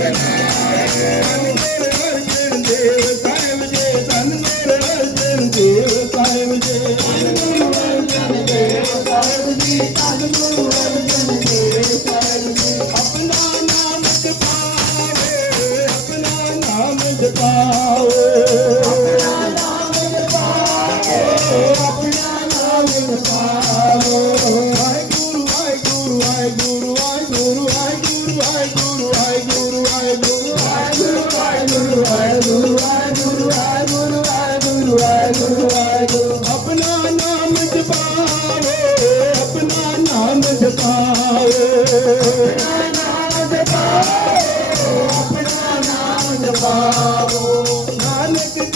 Thank.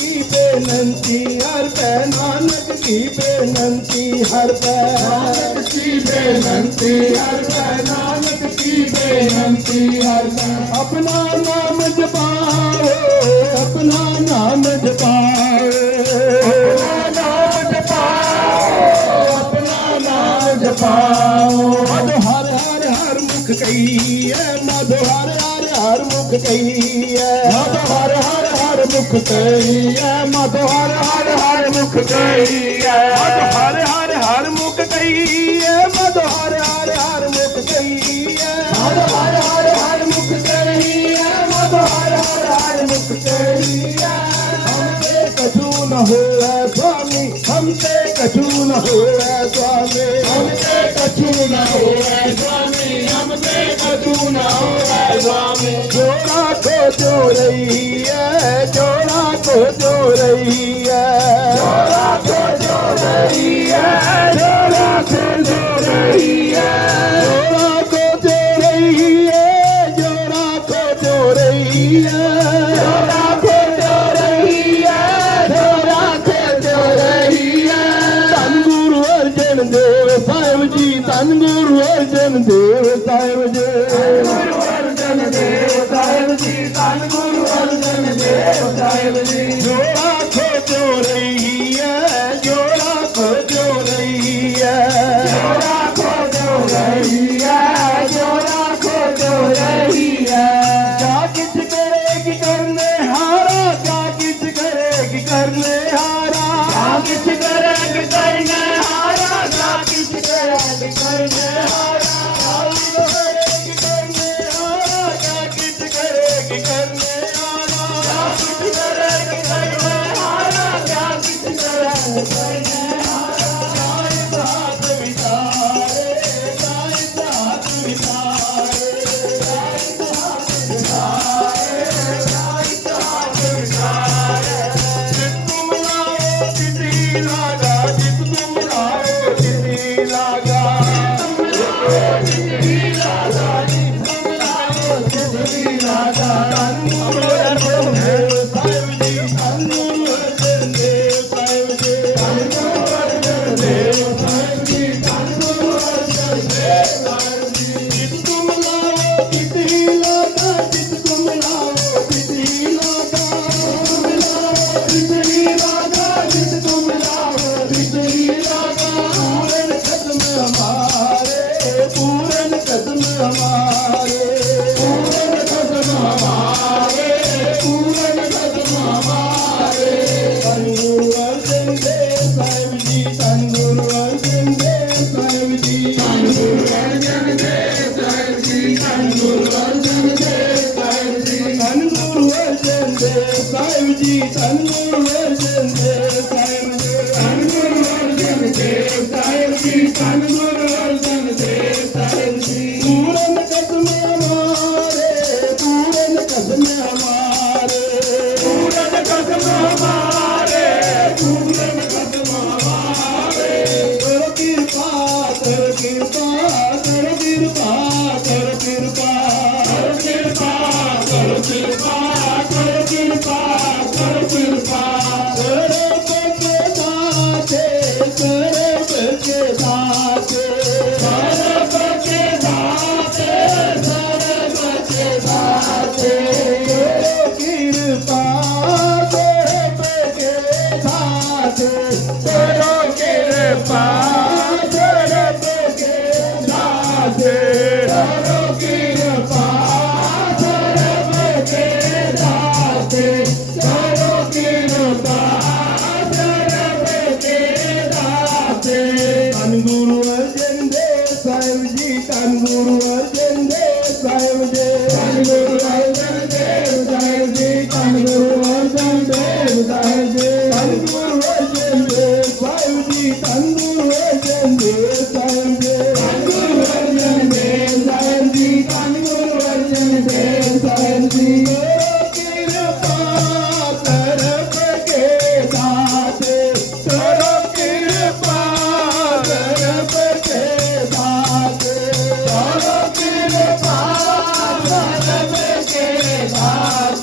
ਦੀ ਬੇਨਤੀ ਹਰ ਪੈ ਨਾਨਕ ਦੀ ਬੇਨਤੀ ਹਰ ਪੈ ਨਾਨਕ ਦੀ ਬੇਨਤੀ ਹਰ ਪੈ ਨਾਨਕ ਦੀ ਬੇਨਤੀ ਹਰ ਪੈ ਆਪਣਾ ਨਾਮ ਜਪਾਓ ਆਪਣਾ ਨਾਮ ਜਪਾਓ ਆਪਣਾ ਨਾਮ ਜਪਾਓ ਆਪਣਾ ਨਾਮ ਜਪਾਓ ਮਦ ਹਰ ਹਰ ਹਰ ਮੁਖ ਕਈ ਹੈ ਮਦ ਹਰ ਹਰ ਹਰ ਮੁਖ ਕਈ ਹੈ ਮਦ ਹਰ ਹਰ ਮੁਖ ਕਹੀ ਐ ਮਤ ਹਰ ਹਰ ਹਰ ਮੁਖ ਕਹੀ ਐ ਮਤ ਹਰ ਹਰ ਹਰ ਮੁਖ ਕਹੀ ਐ ਮਤ ਹਰ ਹਰ ਹਰ ਮੁਖ ਕਹੀ ਐ ਮਤ ਹਰ ਹਰ ਹਰ ਮੁਖ ਕਹੀ ਐ ਮਤ ਹਰ ਹਰ ਹਰ ਮੁਖ ਕਹੀ ਐ ਹਮਸੇ ਕਛੂ ਨ ਹੋਵੇ ਸੁਆਮੀ ਹਮਸੇ ਕਛੂ ਨ ਹੋਵੇ ਸੁਆਮੀ ਹਮਸੇ ਕਛੂ ਨ ਹੋਵੇ ਸੁਆਮੀ चोरा को जो रही है चोरा को जो रही है चोरा को जो रही है चोरा को जो रही है चोरा Yeah. Six diamonds Don't tear looking upon.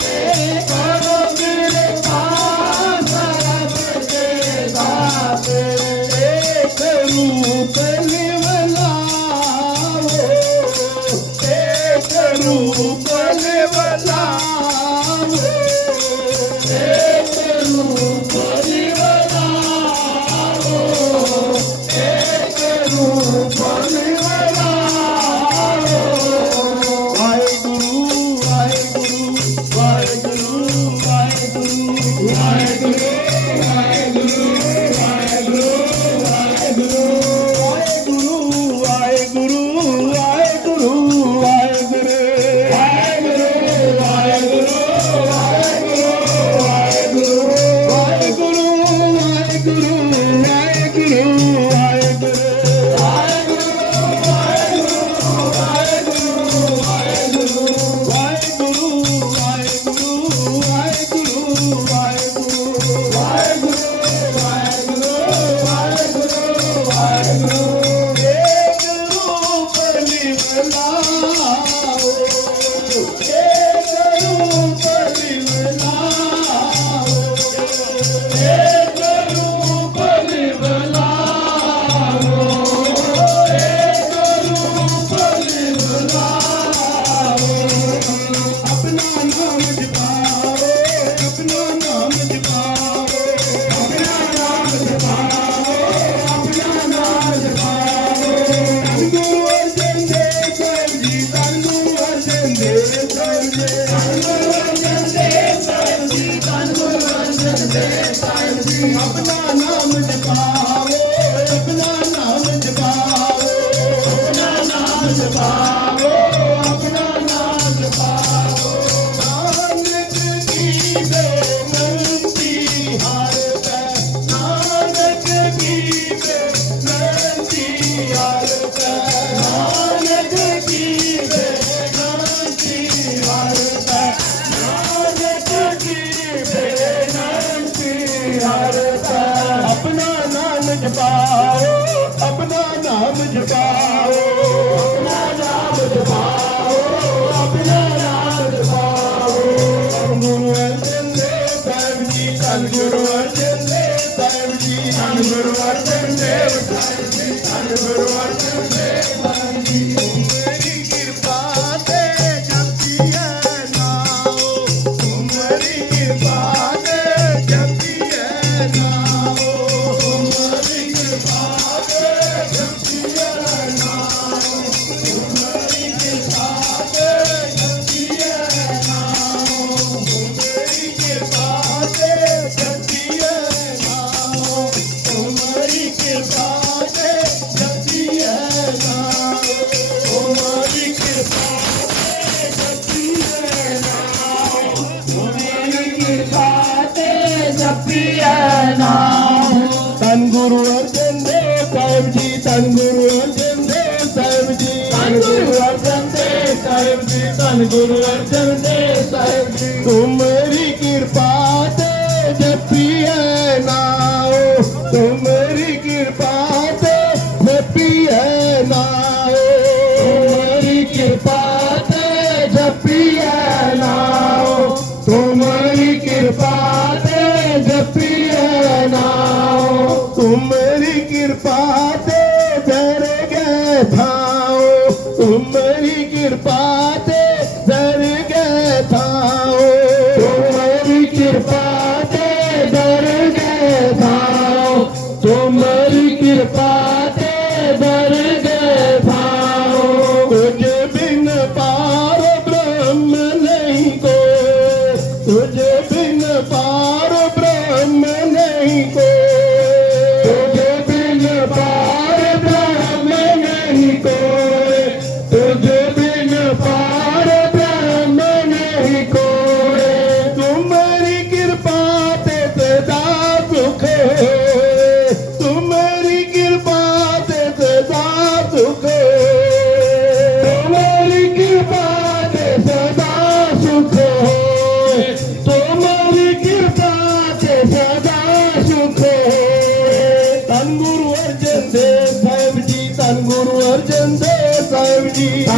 Hey, Guru, Hare Guru. Deus, meu तन गुरु अर्जन देव साहेब जी तन गुरु अर्जन देव साहेब जी तन गुरु अर्जन देव साहेब जी तन गुरु अर्जन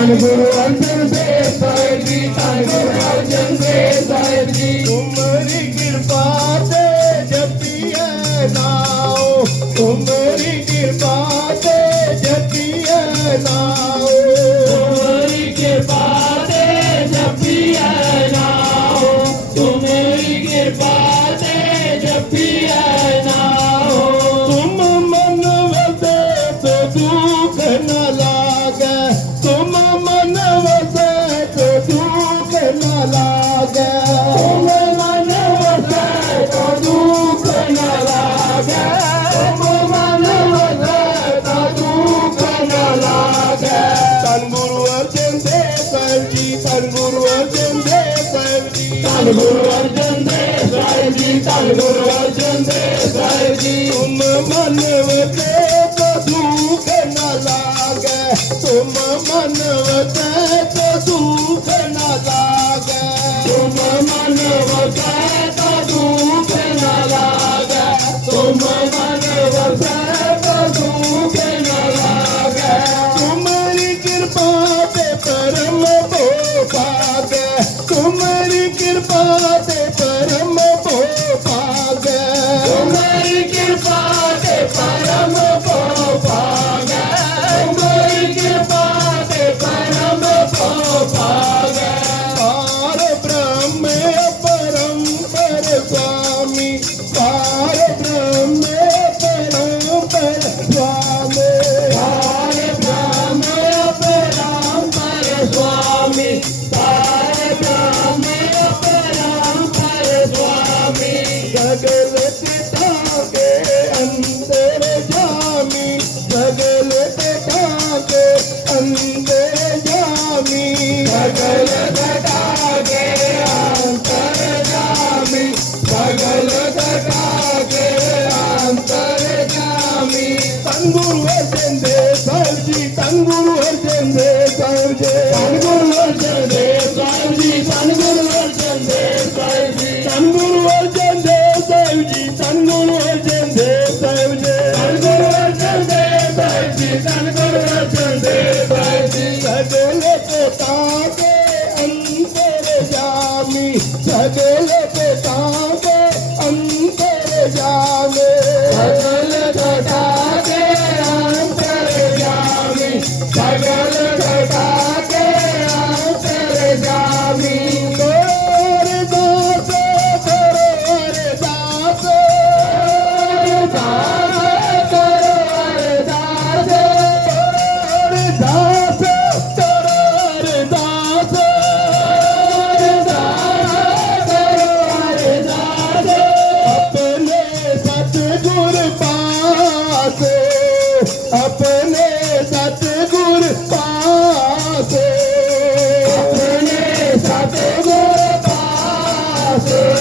Hallelujah. चंदे गुरबचन जी। उम मानव Vai. सगलता के अंतर Jami सगलता Gracias.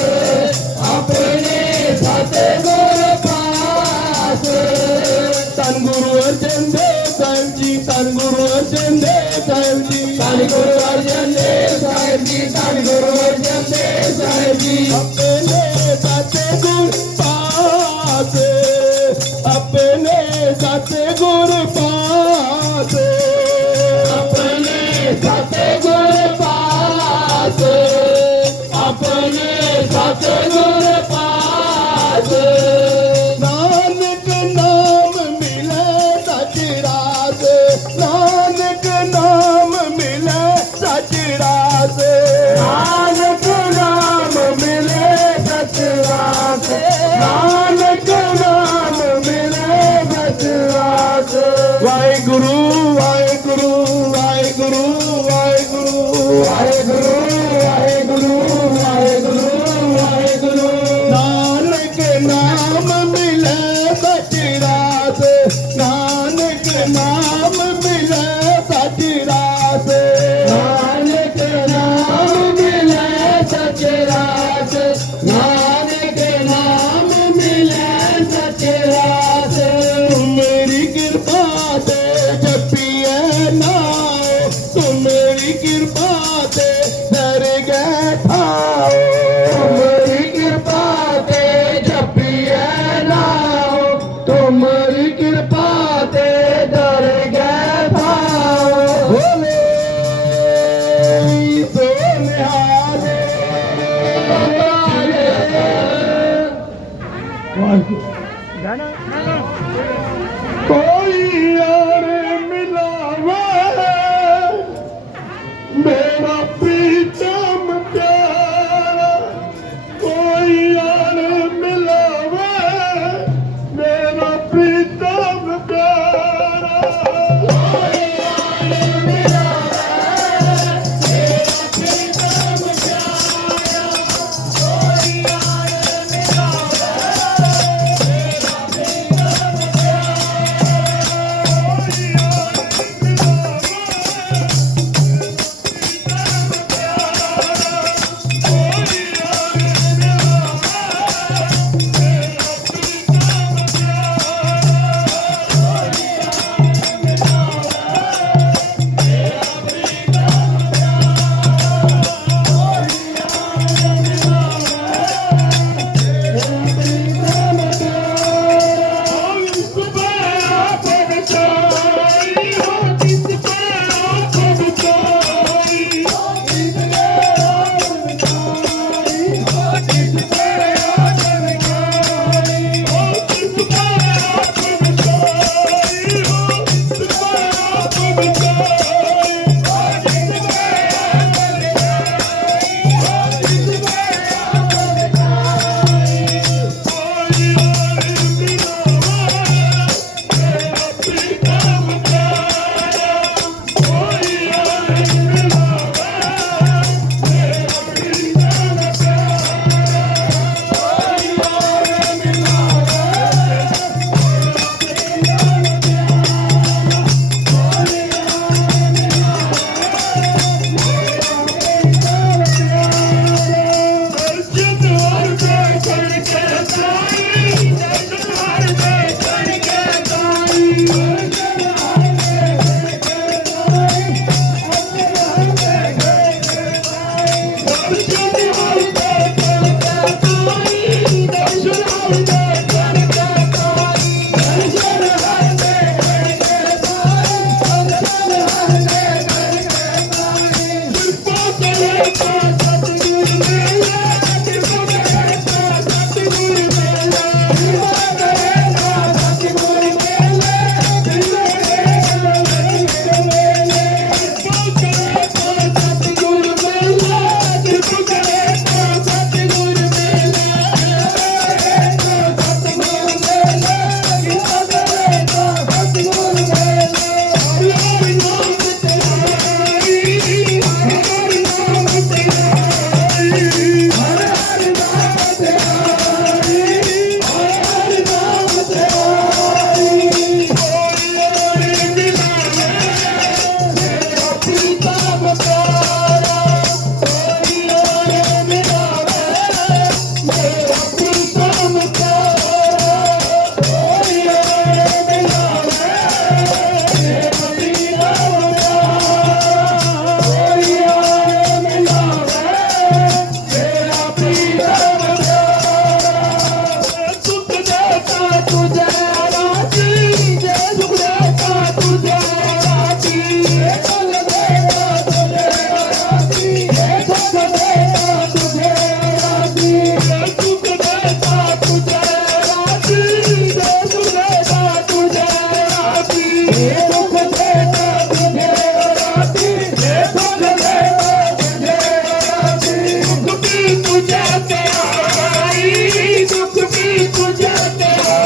y tú ya.